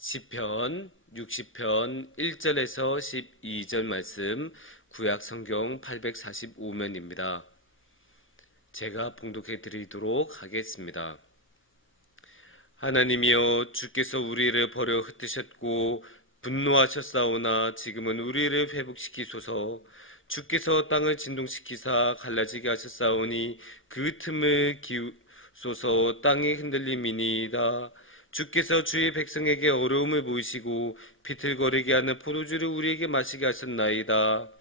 시편 60편 1절에서 12절 말씀 구약 성경 845면입니다. 제가 봉독해 드리도록 하겠습니다. 하나님이여, 주께서 우리를 버려 흩으셨고 분노하셨사오나 지금은 우리를 회복시키소서. 주께서 땅을 진동시키사 갈라지게 하셨사오니 그 틈을 기우소서. 땅이 흔들림이니이다. 주께서 주의 백성에게 어려움을 보이시고 비틀거리게 하는 포도주를 우리에게 마시게 하셨나이다.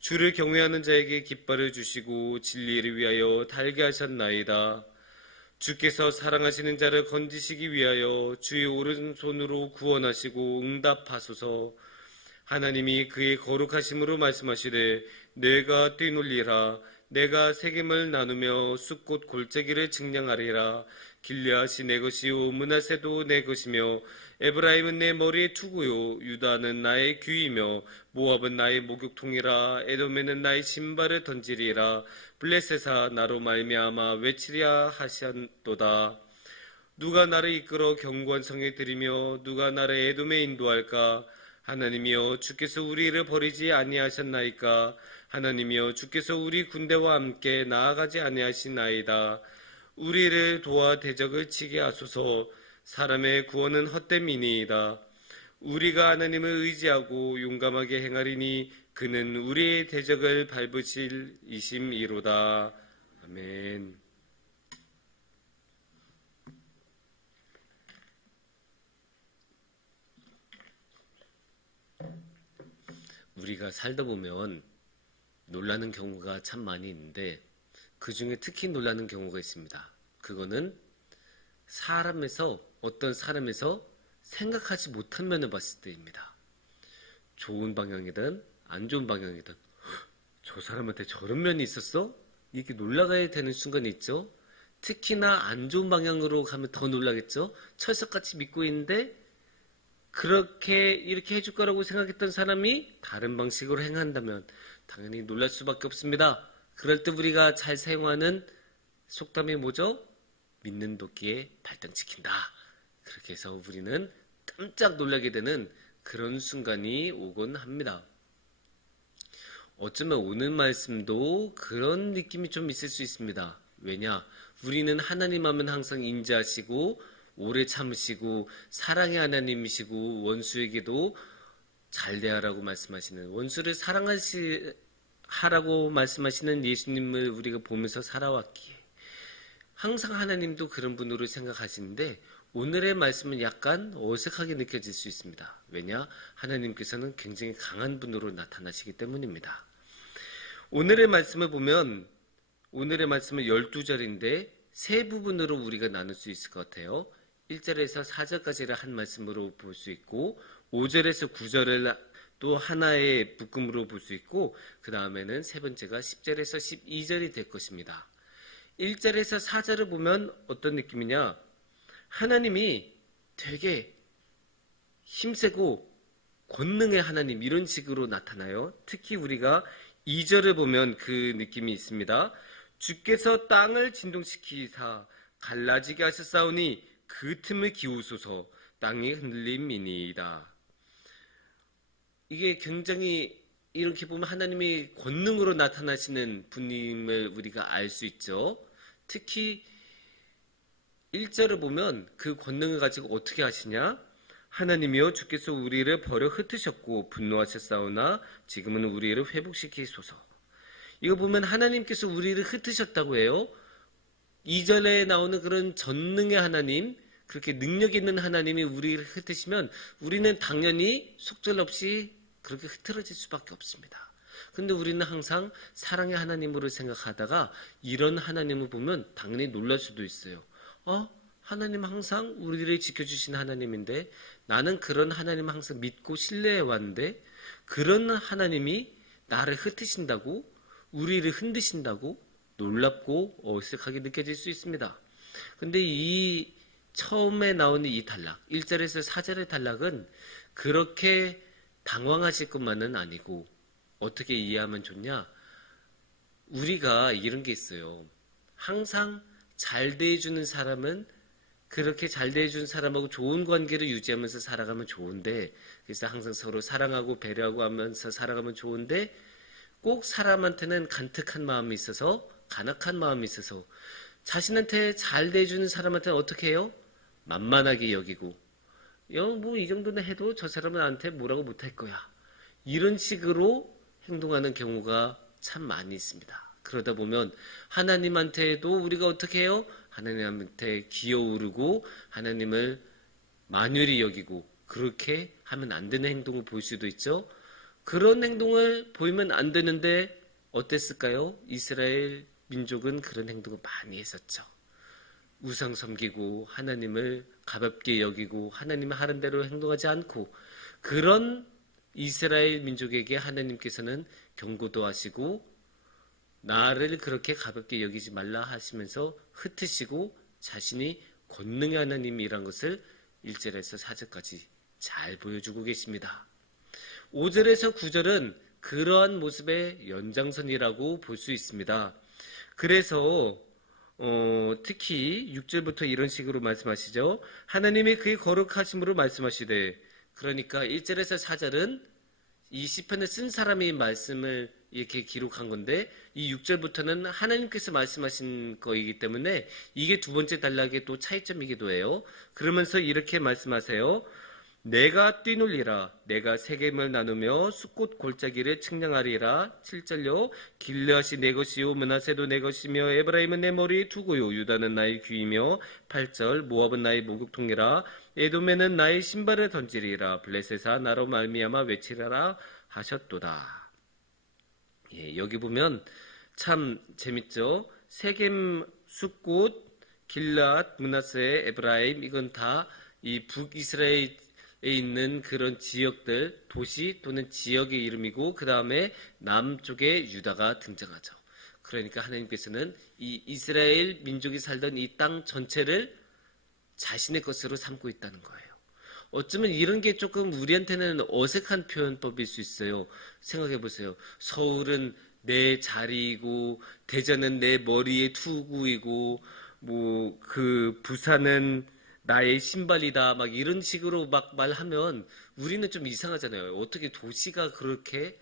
주를 경외하는 자에게 깃발을 주시고 진리를 위하여 달게 하셨나이다. 주께서 사랑하시는 자를 건지시기 위하여 주의 오른손으로 구원하시고 응답하소서. 하나님이 그의 거룩하심으로 말씀하시되 내가 뛰놀리라. 내가 세겜을 나누며 숲꽃 골짜기를 측량하리라. 길르앗이 내 것이요 므낫세도 내 것이며 에브라임은 내 머리의 투구요 유다는 나의 귀이며 모압은 나의 목욕통이라. 에돔에는 나의 신발을 던지리라. 블레셋아, 나로 말미암아 외치랴 하셨도다. 누가 나를 이끌어 견고한 성에 들이며 누가 나를 에돔에 인도할까? 하나님이여, 주께서 우리를 버리지 아니하셨나이까? 하나님이여, 주께서 우리 군대와 함께 나아가지 아니하시나이다. 우리를 도와 대적을 치게 하소서. 사람의 구원은 헛됨이니이다. 우리가 하나님을 의지하고 용감하게 행하리니 그는 우리의 대적을 밟으실 이심이로다. 아멘. 우리가 살다 보면 놀라는 경우가 참 많이 있는데 그 중에 특히 놀라는 경우가 있습니다. 그거는 어떤 사람에서 생각하지 못한 면을 봤을 때입니다. 좋은 방향이든 안 좋은 방향이든 저 사람한테 저런 면이 있었어? 이렇게 놀라가야 되는 순간이 있죠. 특히나 안 좋은 방향으로 가면 더 놀라겠죠. 철석같이 믿고 있는데 이렇게 해줄 거라고 생각했던 사람이 다른 방식으로 행한다면 당연히 놀랄 수밖에 없습니다. 그럴 때 우리가 잘 사용하는 속담이 뭐죠? 믿는 도끼에 발등 찍힌다. 그렇게 해서 우리는 깜짝 놀라게 되는 그런 순간이 오곤 합니다. 어쩌면 오늘 말씀도 그런 느낌이 좀 있을 수 있습니다. 왜냐? 우리는 하나님 하면 항상 인자하시고 오래 참으시고 사랑의 하나님이시고 원수에게도 잘 대하라고 말씀하시는, 원수를 하라고 말씀하시는 예수님을 우리가 보면서 살아왔기에 항상 하나님도 그런 분으로 생각하시는데 오늘의 말씀은 약간 어색하게 느껴질 수 있습니다. 왜냐? 하나님께서는 굉장히 강한 분으로 나타나시기 때문입니다. 오늘의 말씀을 보면 오늘의 말씀은 12절인데 세 부분으로 우리가 나눌 수 있을 것 같아요. 1절에서 4절까지를 한 말씀으로 볼 수 있고 5절에서 9절을 또 하나의 묶음으로 볼 수 있고 그 다음에는 세 번째가 10절에서 12절이 될 것입니다. 1절에서 4절을 보면 어떤 느낌이냐? 하나님이 되게 힘세고 권능의 하나님, 이런 식으로 나타나요. 특히 우리가 2절을 보면 그 느낌이 있습니다. 주께서 땅을 진동시키사 갈라지게 하셨사오니 그 틈을 기우소서. 땅이 흔들림이니이다. 이게 굉장히 이렇게 보면 하나님이 권능으로 나타나시는 분임을 우리가 알 수 있죠. 특히 1절을 보면 그 권능을 가지고 어떻게 하시냐? 하나님이여, 주께서 우리를 버려 흩으셨고 분노하셨사오나 지금은 우리를 회복시키소서. 이거 보면 하나님께서 우리를 흩으셨다고 해요. 2절에 나오는 그런 전능의 하나님, 그렇게 능력 있는 하나님이 우리를 흩으시면 우리는 당연히 속절없이 그렇게 흐트러질 수밖에 없습니다. 근데 우리는 항상 사랑의 하나님으로 생각하다가 이런 하나님을 보면 당연히 놀랄 수도 있어요. 하나님 항상 우리를 지켜주신 하나님인데 나는 그런 하나님 항상 믿고 신뢰해 왔는데 그런 하나님이 나를 흩으신다고, 우리를 흔드신다고 놀랍고 어색하게 느껴질 수 있습니다. 근데 이 처음에 나오는 이 단락, 1절에서 4절의 단락은 그렇게 당황하실 것만은 아니고 어떻게 이해하면 좋냐? 우리가 이런 게 있어요. 항상 잘 대해주는 사람은 그렇게 잘 대해준 사람하고 좋은 관계를 유지하면서 살아가면 좋은데, 그래서 항상 서로 사랑하고 배려하고 하면서 살아가면 좋은데, 꼭 사람한테는 간특한 마음이 있어서, 간악한 마음이 있어서, 자신한테 잘 대해주는 사람한테는 어떻게 해요? 만만하게 여기고, 뭐 이 정도는 해도 저 사람은 나한테 뭐라고 못할 거야. 이런 식으로 행동하는 경우가 참 많이 있습니다. 그러다 보면 하나님한테도 우리가 어떻게 해요? 하나님한테 기어오르고 하나님을 만유리 여기고 그렇게 하면 안 되는 행동을 볼 수도 있죠. 그런 행동을 보이면 안 되는데 어땠을까요? 이스라엘 민족은 그런 행동을 많이 했었죠. 우상 섬기고 하나님을 가볍게 여기고 하나님의 하는 대로 행동하지 않고 그런 이스라엘 민족에게 하나님께서는 경고도 하시고 나를 그렇게 가볍게 여기지 말라 하시면서 흩으시고 자신이 권능의 하나님이란 것을 1절에서 4절까지 잘 보여주고 계십니다. 5절에서 9절은 그러한 모습의 연장선이라고 볼 수 있습니다. 그래서 특히 6절부터 이런 식으로 말씀하시죠. 하나님이 그의 거룩하심으로 말씀하시되, 그러니까 1절에서 4절은 이 시편을 쓴 사람이 말씀을 이렇게 기록한 건데 이 6절부터는 하나님께서 말씀하신 거이기 때문에 이게 두 번째 단락의 또 차이점이기도 해요. 그러면서 이렇게 말씀하세요. 내가 뛰놀리라. 내가 세겜을 나누며 숫꽃 골짜기를 측량하리라. 7절요. 길르앗이 내 것이요 므낫세도 내 것이며 에브라임은 내 머리에 두고요 유다는 나의 귀이며 8절. 모압은 나의 목욕통이라. 에돔에는 나의 신발을 던지리라. 블레셋아 나로 말미암아 외치리라 하셨도다. 예, 여기 보면 참 재밌죠. 세겜, 숫꽃, 길르앗, 므낫세, 에브라임 이건 다 이 북이스라엘에 있는 그런 지역들, 도시 또는 지역의 이름이고 그 다음에 남쪽에 유다가 등장하죠. 그러니까 하나님께서는 이 이스라엘 민족이 살던 이 땅 전체를 자신의 것으로 삼고 있다는 거예요. 어쩌면 이런 게 조금 우리한테는 어색한 표현법일 수 있어요. 생각해 보세요. 서울은 내 자리이고 대전은 내 머리의 투구이고 뭐 그 부산은 나의 신발이다 막 이런 식으로 막 말하면 우리는 좀 이상하잖아요. 어떻게 도시가 그렇게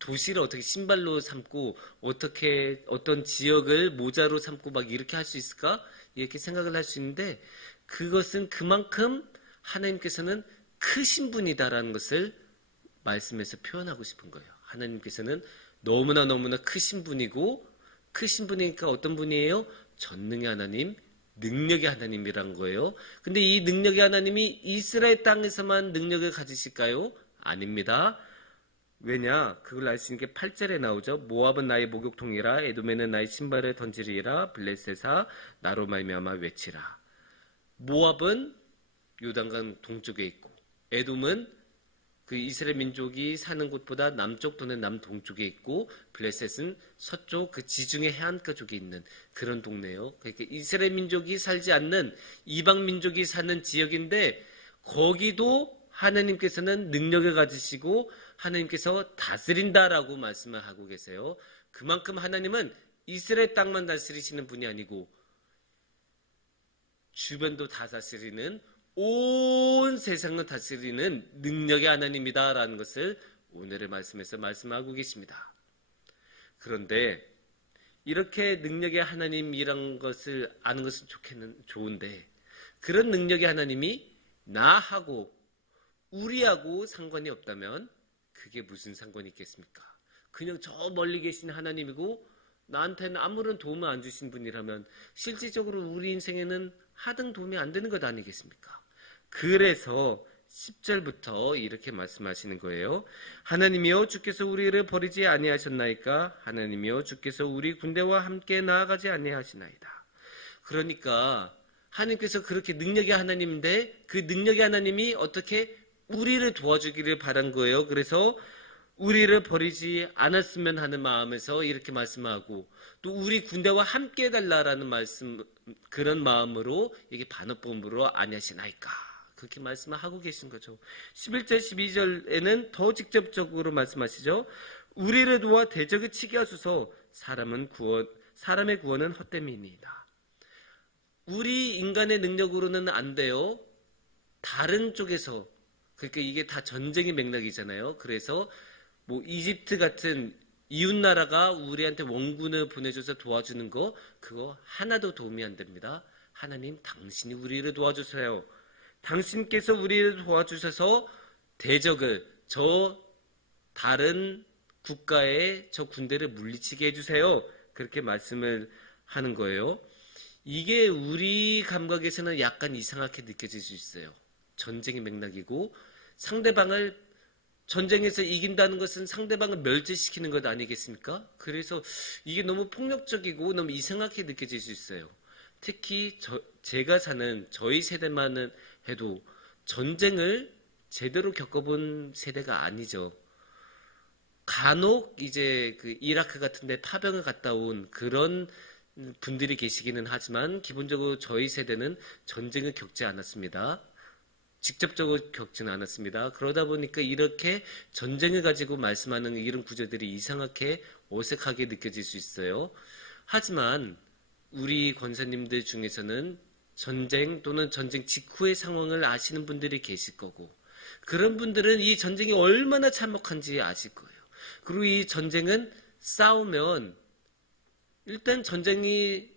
도시를 어떻게 신발로 삼고 어떻게 어떤 지역을 모자로 삼고 막 이렇게 할 수 있을까? 이렇게 생각을 할 수 있는데 그것은 그만큼 하나님께서는 크신 분이다라는 것을 말씀에서 표현하고 싶은 거예요. 하나님께서는 너무나 크신 분이고 크신 분이니까 어떤 분이에요? 전능의 하나님, 능력의 하나님이란 거예요. 근데 이 능력의 하나님이 이스라엘 땅에서만 능력을 가지실까요? 아닙니다. 왜냐? 그걸 알 수 있는 게 8절에 나오죠. 모압은 나의 목욕통이라 에돔에는 나의 신발을 던지리라 블레셋아 나로 말미암아 외치라. 모압은 요단강 동쪽에 있고 에돔은 그 이스라엘 민족이 사는 곳보다 남쪽 또는 남동쪽에 있고 블레셋은 서쪽 그 지중해 해안가 쪽에 있는 그런 동네예요. 그러니까 이스라엘 민족이 살지 않는 이방 민족이 사는 지역인데 거기도 하나님께서는 능력을 가지시고 하나님께서 다스린다라고 말씀을 하고 계세요. 그만큼 하나님은 이스라엘 땅만 다스리시는 분이 아니고 주변도 다 다스리는 온 세상을 다스리는 능력의 하나님이다라는 것을 오늘의 말씀에서 말씀하고 계십니다. 그런데 이렇게 능력의 하나님이란 것을 아는 것은 좋은데 그런 능력의 하나님이 나하고 우리하고 상관이 없다면 그게 무슨 상관이 있겠습니까? 그냥 저 멀리 계신 하나님이고 나한테는 아무런 도움을 안 주신 분이라면 실질적으로 우리 인생에는 하등 도움이 안 되는 것 아니겠습니까? 그래서 10절부터 이렇게 말씀하시는 거예요. 하나님이여 주께서 우리를 버리지 아니하셨나이까? 하나님이여 주께서 우리 군대와 함께 나아가지 아니하시나이다. 그러니까 하나님께서 그렇게 능력의 하나님인데 그 능력의 하나님이 어떻게 우리를 도와주기를 바란 거예요. 그래서 우리를 버리지 않았으면 하는 마음에서 이렇게 말씀하고 또 우리 군대와 함께 해달라라는 말씀 그런 마음으로 이게 반어법으로 아니하시나이까 그렇게 말씀을 하고 계신 거죠. 11절 12절에는 더 직접적으로 말씀하시죠. 우리를 도와 대적을 치게 하소서 사람의 구원은 헛됨이니이다. 우리 인간의 능력으로는 안 돼요. 다른 쪽에서, 그러니까 이게 다 전쟁의 맥락이잖아요. 그래서 뭐 이집트 같은 이웃 나라가 우리한테 원군을 보내줘서 도와주는 거, 그거 하나도 도움이 안 됩니다. 하나님, 당신이 우리를 도와주세요. 당신께서 우리를 도와주셔서 대적을, 저 다른 국가의 저 군대를 물리치게 해주세요. 그렇게 말씀을 하는 거예요. 이게 우리 감각에서는 약간 이상하게 느껴질 수 있어요. 전쟁의 맥락이고, 상대방을 전쟁에서 이긴다는 것은 상대방을 멸제시키는 것 아니겠습니까? 그래서 이게 너무 폭력적이고 너무 이상하게 느껴질 수 있어요. 특히 제가 사는 저희 세대만은 해도 전쟁을 제대로 겪어본 세대가 아니죠. 간혹 이제 그 이라크 같은 데 파병을 갔다 온 그런 분들이 계시기는 하지만 기본적으로 저희 세대는 전쟁을 겪지 않았습니다. 직접적으로 겪지는 않았습니다. 그러다 보니까 이렇게 전쟁을 가지고 말씀하는 이런 구절들이 이상하게 어색하게 느껴질 수 있어요. 하지만 우리 권사님들 중에서는 전쟁 또는 전쟁 직후의 상황을 아시는 분들이 계실 거고, 그런 분들은 이 전쟁이 얼마나 참혹한지 아실 거예요. 그리고 이 전쟁은 싸우면, 일단 전쟁이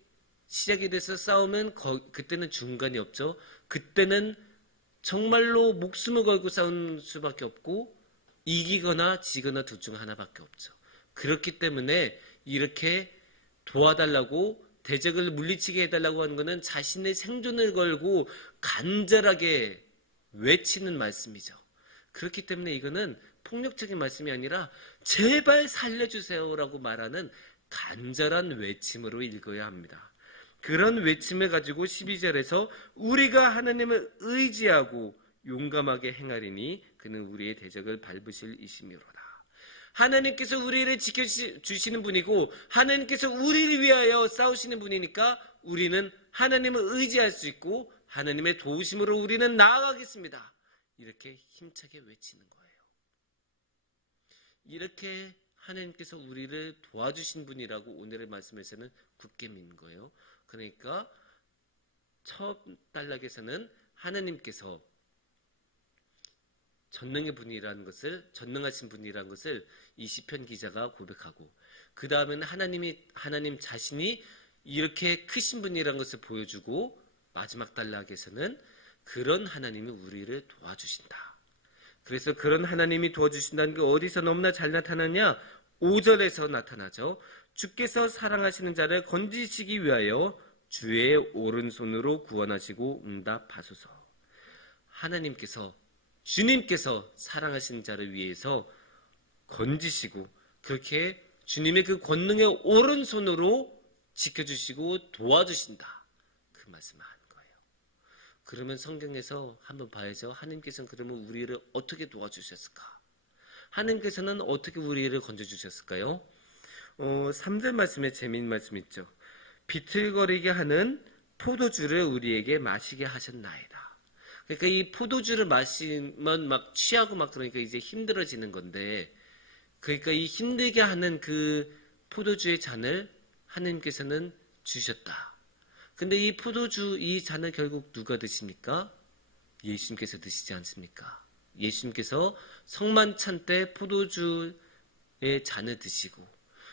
시작이 돼서 싸우면 그때는 중간이 없죠. 그때는 정말로 목숨을 걸고 싸울 수밖에 없고, 이기거나 지거나 둘 중 하나밖에 없죠. 그렇기 때문에 이렇게 도와달라고, 대적을 물리치게 해달라고 하는 것은 자신의 생존을 걸고 간절하게 외치는 말씀이죠. 그렇기 때문에 이거는 폭력적인 말씀이 아니라 제발 살려주세요라고 말하는 간절한 외침으로 읽어야 합니다. 그런 외침을 가지고 12절에서 우리가 하나님을 의지하고 용감하게 행하리니 그는 우리의 대적을 밟으실 이심이로다. 하나님께서 우리를 지켜주시는 분이고 하나님께서 우리를 위하여 싸우시는 분이니까 우리는 하나님을 의지할 수 있고 하나님의 도우심으로 우리는 나아가겠습니다. 이렇게 힘차게 외치는 거예요. 이렇게 하나님께서 우리를 도와주신 분이라고 오늘의 말씀에서는 굳게 믿는 거예요. 그러니까 첫 단락에서는 하나님께서 전능하신 분이라는 것을 이 시편 기자가 고백하고, 그 다음에는 하나님 자신이 이렇게 크신 분이라는 것을 보여주고, 마지막 단락에서는 그런 하나님이 우리를 도와주신다. 그래서 그런 하나님이 도와주신다는 게 어디서 너무나 잘 나타나냐? 5절에서 나타나죠. 주께서 사랑하시는 자를 건지시기 위하여 주의 오른손으로 구원하시고 응답하소서. 주님께서 사랑하시는 자를 위해서 건지시고 그렇게 주님의 그 권능의 오른손으로 지켜주시고 도와주신다. 그 말씀을 하는 거예요. 그러면 성경에서 한번 봐야죠. 하나님께서는 그러면 우리를 어떻게 도와주셨을까? 하나님께서는 어떻게 우리를 건져주셨을까요? 3절 말씀에 재미있는 말씀 있죠. 비틀거리게 하는 포도주를 우리에게 마시게 하셨나이다. 그러니까 이 포도주를 마시면 막 취하고 막 그러니까 이제 힘들어지는 건데, 그러니까 이 힘들게 하는 그 포도주의 잔을 하나님께서는 주셨다. 근데 이 포도주, 이 잔을 결국 누가 드십니까? 예수님께서 드시지 않습니까? 예수님께서 성만찬 때 포도주의 잔을 드시고,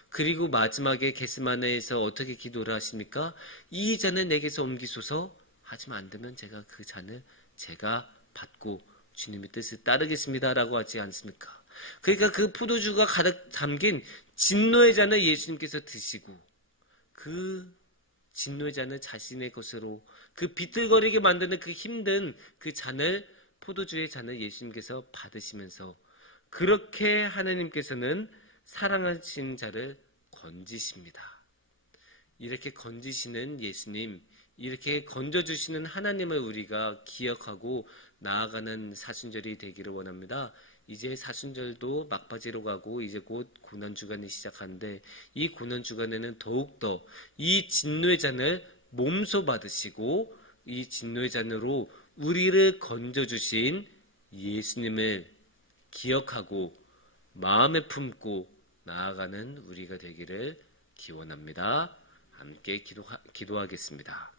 그리고 마지막에 겟세마네에서 어떻게 기도를 하십니까? 이 잔을 내게서 옮기소서. 하지만 안 되면 제가 그 잔을 제가 받고 주님의 뜻을 따르겠습니다 라고 하지 않습니까? 그러니까 그 포도주가 가득 담긴 진노의 잔을 예수님께서 드시고, 그 진노의 잔을 자신의 것으로, 그 비틀거리게 만드는 그 힘든 그 잔을, 포도주의 잔을 예수님께서 받으시면서 그렇게 하나님께서는 사랑하신 자를 건지십니다. 이렇게 건지시는 예수님, 이렇게 건져주시는 하나님을 우리가 기억하고 나아가는 사순절이 되기를 원합니다. 이제 사순절도 막바지로 가고 이제 곧 고난주간이 시작하는데, 이 고난주간에는 더욱더 이 진노의 잔을 몸소 받으시고 이 진노의 잔으로 우리를 건져주신 예수님을 기억하고 마음에 품고 나아가는 우리가 되기를 기원합니다. 함께 기도하겠습니다.